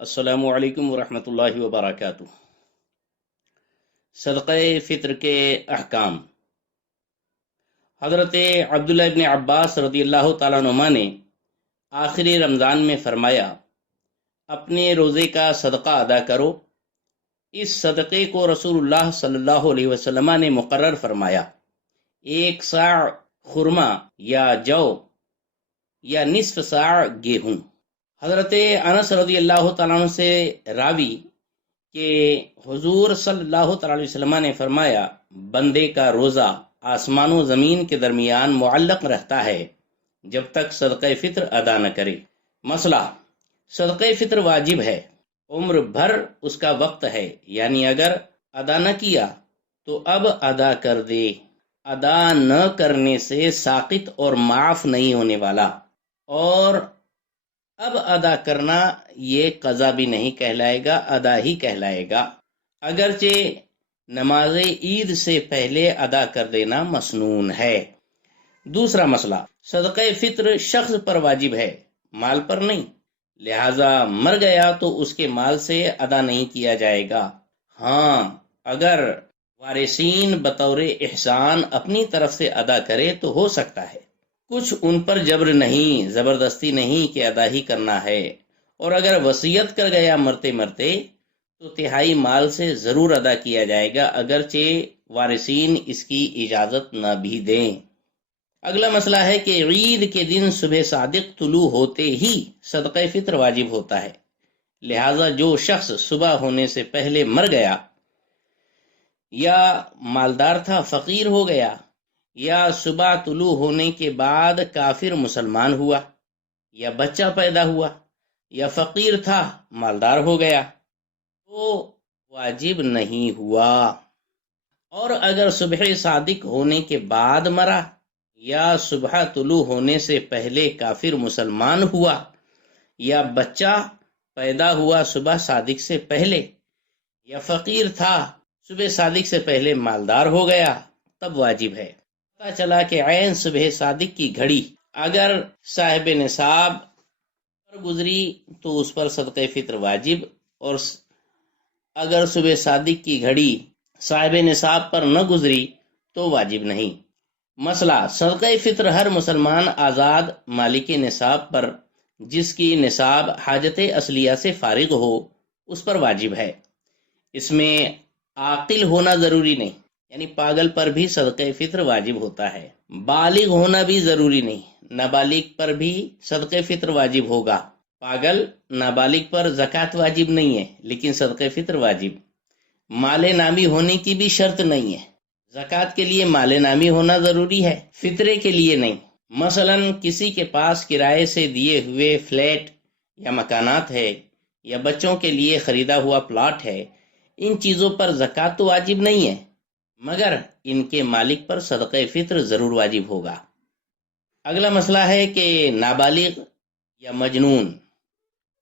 السلام علیکم ورحمۃ اللہ وبرکاتہ۔ صدقہ فطر کے احکام۔ حضرت عبداللہ ابن عباس رضی اللہ تعالیٰ عنہما نے آخری رمضان میں فرمایا، اپنے روزے کا صدقہ ادا کرو۔ اس صدقے کو رسول اللہ صلی اللہ علیہ وسلم نے مقرر فرمایا، 1 صاع خرما یا جو یا نصف صاع گیہوں۔ حضرت انس رضی اللہ تعالیٰ عنہ سے راوی کہ حضور صلی اللہ تعالیٰ علیہ وسلم نے فرمایا، بندے کا روزہ آسمان و زمین کے درمیان معلق رہتا ہے جب تک صدقہ فطر ادا نہ کرے۔ مسئلہ: صدقہ فطر واجب ہے، عمر بھر اس کا وقت ہے، یعنی اگر ادا نہ کیا تو اب ادا کر دے۔ ادا نہ کرنے سے ساقط اور معاف نہیں ہونے والا، اور اب ادا کرنا یہ قضا بھی نہیں کہلائے گا، ادا ہی کہلائے گا، اگرچہ نماز عید سے پہلے ادا کر دینا مسنون ہے۔ دوسرا مسئلہ: صدقہ فطر شخص پر واجب ہے، مال پر نہیں، لہذا مر گیا تو اس کے مال سے ادا نہیں کیا جائے گا۔ ہاں، اگر وارثین بطور احسان اپنی طرف سے ادا کرے تو ہو سکتا ہے، کچھ ان پر جبر نہیں، زبردستی نہیں کہ ادا ہی کرنا ہے، اور اگر وصیت کر گیا مرتے مرتے تو تہائی مال سے ضرور ادا کیا جائے گا، اگرچہ وارثین اس کی اجازت نہ بھی دیں۔ اگلا مسئلہ ہے کہ عید کے دن صبح صادق طلوع ہوتے ہی صدقہ فطر واجب ہوتا ہے، لہذا جو شخص صبح ہونے سے پہلے مر گیا، یا مالدار تھا فقیر ہو گیا، یا صبح طلوع ہونے کے بعد کافر مسلمان ہوا، یا بچہ پیدا ہوا، یا فقیر تھا مالدار ہو گیا، تو واجب نہیں ہوا۔ اور اگر صبح صادق ہونے کے بعد مرا، یا صبح طلوع ہونے سے پہلے کافر مسلمان ہوا، یا بچہ پیدا ہوا صبح صادق سے پہلے، یا فقیر تھا صبح صادق سے پہلے مالدار ہو گیا، تب واجب ہے۔ پتہ چلا کہ عین صبح صادق کی گھڑی اگر صاحب نصاب پر گزری تو اس پر صدقہ فطر واجب، اور اگر صبح صادق کی گھڑی صاحب نصاب پر نہ گزری تو واجب نہیں۔ مسئلہ: صدقہ فطر ہر مسلمان آزاد مالک نصاب پر، جس کی نصاب حاجت اصلیہ سے فارغ ہو، اس پر واجب ہے۔ اس میں عاقل ہونا ضروری نہیں، یعنی پاگل پر بھی صدقہ فطر واجب ہوتا ہے، بالغ ہونا بھی ضروری نہیں، نابالغ پر بھی صدقہ فطر واجب ہوگا۔ پاگل نابالغ پر زکوٰۃ واجب نہیں ہے لیکن صدقہ فطر واجب۔ مال نامی ہونے کی بھی شرط نہیں ہے، زکوٰۃ کے لیے مال نامی ہونا ضروری ہے، فطرے کے لیے نہیں۔ مثلا کسی کے پاس کرائے سے دیے ہوئے فلیٹ یا مکانات ہے، یا بچوں کے لیے خریدا ہوا پلاٹ ہے، ان چیزوں پر زکوٰۃ تو واجب نہیں ہے، مگر ان کے مالک پر صدقہ فطر ضرور واجب ہوگا۔ اگلا مسئلہ ہے کہ نابالغ یا مجنون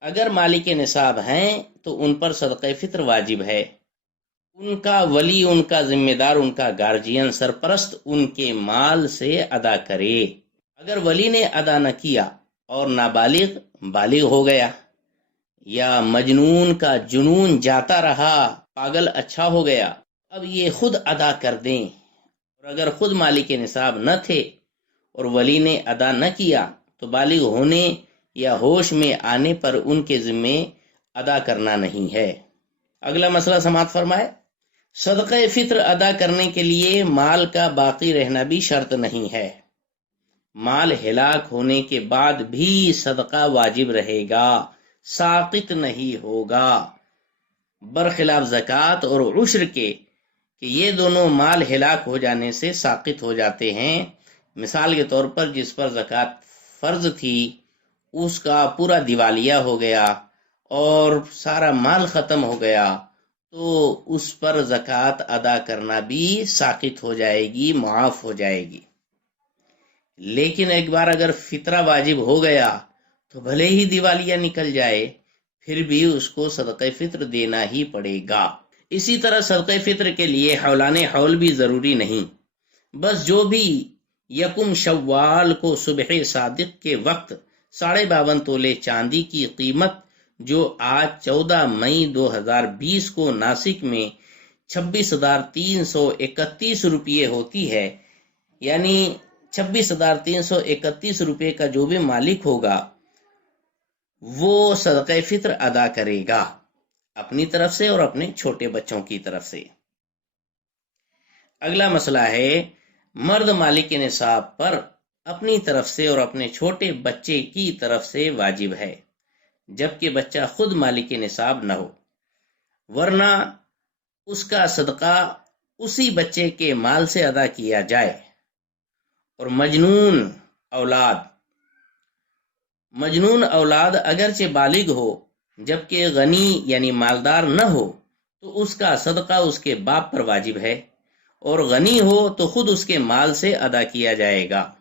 اگر مالک نصاب ہیں تو ان پر صدقہ فطر واجب ہے، ان کا ولی، ان کا ذمہ دار، ان کا گارجین، سرپرست ان کے مال سے ادا کرے۔ اگر ولی نے ادا نہ کیا اور نابالغ بالغ ہو گیا، یا مجنون کا جنون جاتا رہا، پاگل اچھا ہو گیا، اب یہ خود ادا کر دیں، اور اگر خود مالک نصاب نہ تھے اور ولی نے ادا نہ کیا تو بالغ ہونے یا ہوش میں آنے پر ان کے ذمے ادا کرنا نہیں ہے۔ اگلا مسئلہ سماعت فرمائے۔ صدقہ فطر ادا کرنے کے لیے مال کا باقی رہنا بھی شرط نہیں ہے، مال ہلاک ہونے کے بعد بھی صدقہ واجب رہے گا، ساقط نہیں ہوگا، برخلاف زکوٰۃ اور عشر کے کہ یہ دونوں مال ہلاک ہو جانے سے ساقط ہو جاتے ہیں۔ مثال کے طور پر جس پر زکوٰۃ فرض تھی اس کا پورا دیوالیہ ہو گیا اور سارا مال ختم ہو گیا تو اس پر زکوٰۃ ادا کرنا بھی ساقط ہو جائے گی، معاف ہو جائے گی۔ لیکن ایک بار اگر فطرہ واجب ہو گیا تو بھلے ہی دیوالیہ نکل جائے، پھر بھی اس کو صدقہ فطر دینا ہی پڑے گا۔ اسی طرح صدقہ فطر کے لیے حولان حول بھی ضروری نہیں، بس جو بھی یکم شوال کو صبح صادق کے وقت 52.5 تولے چاندی کی قیمت جو آج 14 مئی 2020 کو ناسک میں 26,331 روپے ہوتی ہے، یعنی 26,331 روپے کا جو بھی مالک ہوگا وہ صدقہ فطر ادا کرے گا اپنی طرف سے اور اپنے چھوٹے بچوں کی طرف سے۔ اگلا مسئلہ ہے مرد مالک نصاب پر اپنی طرف سے اور اپنے چھوٹے بچے کی طرف سے واجب ہے، جبکہ بچہ خود مالک نصاب نہ ہو، ورنہ اس کا صدقہ اسی بچے کے مال سے ادا کیا جائے۔ اور مجنون اولاد اگرچہ بالغ ہو جبکہ غنی یعنی مالدار نہ ہو تو اس کا صدقہ اس کے باپ پر واجب ہے، اور غنی ہو تو خود اس کے مال سے ادا کیا جائے گا۔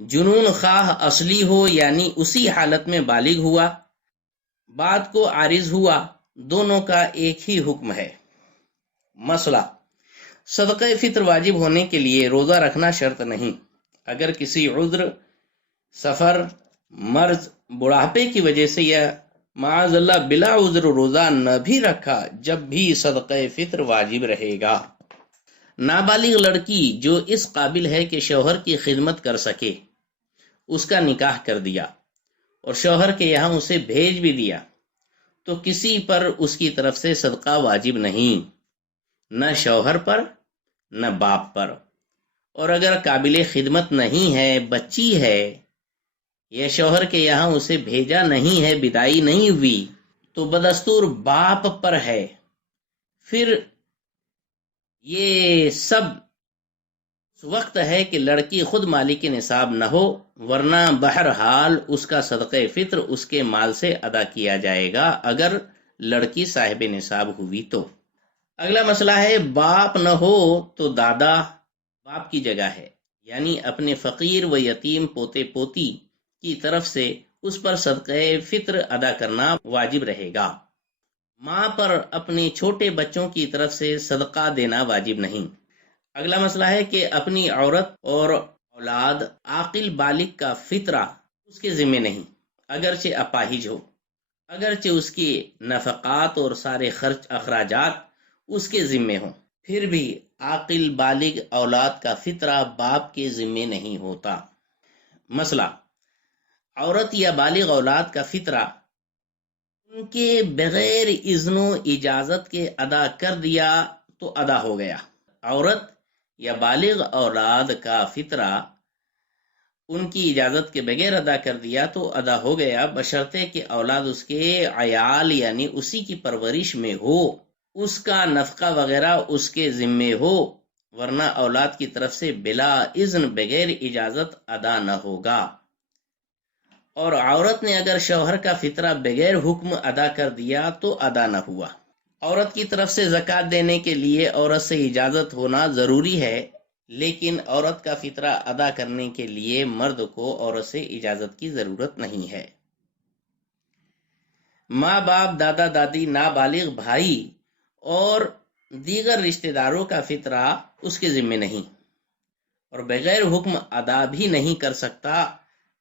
جنون خواہ اصلی ہو یعنی اسی حالت میں بالغ ہوا، بعد کو عارض ہوا، دونوں کا ایک ہی حکم ہے۔ مسئلہ: صدقہ فطر واجب ہونے کے لیے روزہ رکھنا شرط نہیں۔ اگر کسی عذر، سفر، مرض، بڑھاپے کی وجہ سے یا معاذ اللہ بلا عذر روزہ نہ بھی رکھا، جب بھی صدقہ فطر واجب رہے گا۔ نابالغ لڑکی جو اس قابل ہے کہ شوہر کی خدمت کر سکے، اس کا نکاح کر دیا اور شوہر کے یہاں اسے بھیج بھی دیا، تو کسی پر اس کی طرف سے صدقہ واجب نہیں، نہ شوہر پر نہ باپ پر۔ اور اگر قابل خدمت نہیں ہے، بچی ہے، یا شوہر کے یہاں اسے بھیجا نہیں ہے، بدائی نہیں ہوئی، تو بدستور باپ پر ہے۔ پھر یہ سب وقت ہے کہ لڑکی خود مالک نصاب نہ ہو، ورنہ بہرحال اس کا صدقہ فطر اس کے مال سے ادا کیا جائے گا اگر لڑکی صاحب نصاب ہوئی تو۔ اگلا مسئلہ ہے باپ نہ ہو تو دادا باپ کی جگہ ہے، یعنی اپنے فقیر و یتیم پوتے پوتی کی طرف سے اس پر صدقہ فطر ادا کرنا واجب رہے گا۔ ماں پر اپنے چھوٹے بچوں کی طرف سے صدقہ دینا واجب نہیں۔ اگلا مسئلہ ہے کہ اپنی عورت اور اولاد عاقل بالغ کا فطرہ اس کے ذمہ نہیں، اگرچہ اپاہج ہو، اگرچہ اس کی نفقات اور سارے خرچ اخراجات اس کے ذمہ ہوں، پھر بھی عاقل بالغ اولاد کا فطرہ باپ کے ذمہ نہیں ہوتا۔ مسئلہ: عورت یا بالغ اولاد کا فطرہ ان کے بغیر اذن و اجازت کے ادا کر دیا تو ادا ہو گیا۔ عورت یا بالغ اولاد کا فطرہ ان کی اجازت کے بغیر ادا کر دیا تو ادا ہو گیا، بشرطے کہ اولاد اس کے عیال یعنی اسی کی پرورش میں ہو، اس کا نفقہ وغیرہ اس کے ذمے ہو، ورنہ اولاد کی طرف سے بلا اذن بغیر اجازت ادا نہ ہوگا۔ اور عورت نے اگر شوہر کا فطرہ بغیر حکم ادا کر دیا تو ادا نہ ہوا۔ عورت کی طرف سے زکوٰۃ دینے کے لیے عورت سے اجازت ہونا ضروری ہے، لیکن عورت کا فطرہ ادا کرنے کے لیے مرد کو عورت سے اجازت کی ضرورت نہیں ہے۔ ماں باپ، دادا دادی، نابالغ بھائی اور دیگر رشتہ داروں کا فطرہ اس کے ذمہ نہیں، اور بغیر حکم ادا بھی نہیں کر سکتا۔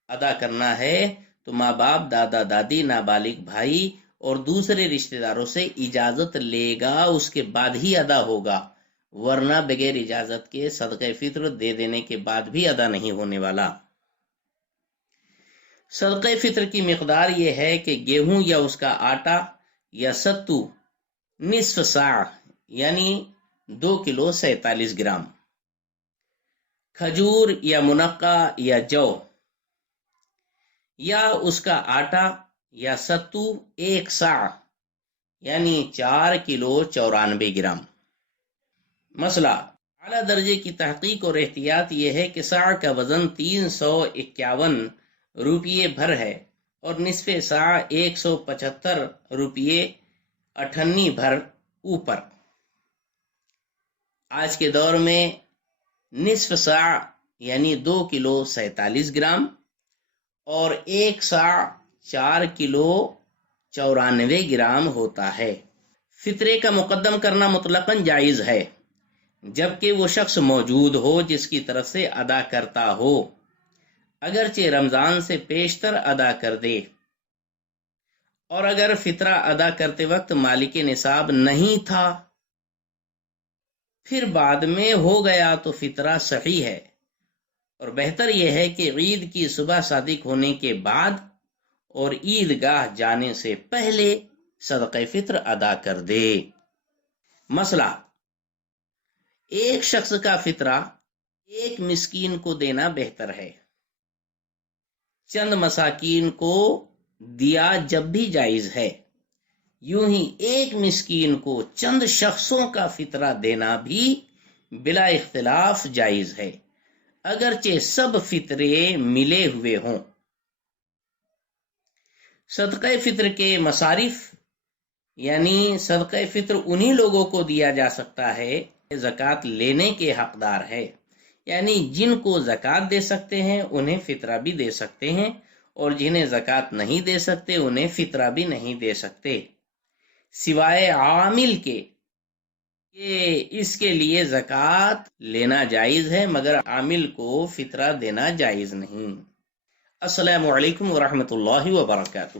ادا کرنا ہے تو ماں باپ، دادا دادی، نابالغ بھائی اور دوسرے رشتہ داروں سے اجازت لے گا، اس کے بعد ہی ادا ہوگا، ورنہ بغیر اجازت کے صدقہ فطر دے دینے کے بعد بھی ادا نہیں ہونے والا۔ صدقہ فطر کی مقدار یہ ہے کہ گیہوں یا اس کا آٹا یا ستو نصف ساع یعنی 2 کلو 47 گرام، کھجور یا منقع یا جو یا اس کا آٹا یا ستو 1 ساع یعنی 4 کلو 94 گرام۔ مسئلہ: اعلیٰ درجے کی تحقیق اور احتیاط یہ ہے کہ ساع کا وزن 351 روپے بھر ہے اور نصف ساع 175 روپے 98 بھر اوپر۔ آج کے دور میں نصف ساع یعنی 2 کلو 47 گرام اور 1 ساع 4 کلو 94 گرام ہوتا ہے۔ فطرے کا مقدم کرنا مطلقاً جائز ہے، جبکہ وہ شخص موجود ہو جس کی طرف سے ادا کرتا ہو، اگرچہ رمضان سے پیشتر ادا کر دے۔ اور اگر فطرہ ادا کرتے وقت مالک نصاب نہیں تھا، پھر بعد میں ہو گیا تو فطرہ صحیح ہے، اور بہتر یہ ہے کہ عید کی صبح صادق ہونے کے بعد اور عید گاہ جانے سے پہلے صدقہ فطر ادا کر دے۔ مسئلہ: ایک شخص کا فطرہ ایک مسکین کو دینا بہتر ہے، چند مساکین کو دیا جب بھی جائز ہے، یوں ہی ایک مسکین کو چند شخصوں کا فطرہ دینا بھی بلا اختلاف جائز ہے، اگرچہ سب فطرے ملے ہوئے ہوں۔ صدقہ فطر کے مصارف، یعنی صدقہ فطر انہی لوگوں کو دیا جا سکتا ہے زکوٰۃ لینے کے حقدار ہے، یعنی جن کو زکوٰۃ دے سکتے ہیں انہیں فطرہ بھی دے سکتے ہیں، اور جنہیں زکوٰۃ نہیں دے سکتے انہیں فطرہ بھی نہیں دے سکتے، سوائے عامل کے کہ اس کے لیے زکوٰۃ لینا جائز ہے مگر عامل کو فطرہ دینا جائز نہیں۔ السلام علیکم ورحمۃ اللہ وبرکاتہ۔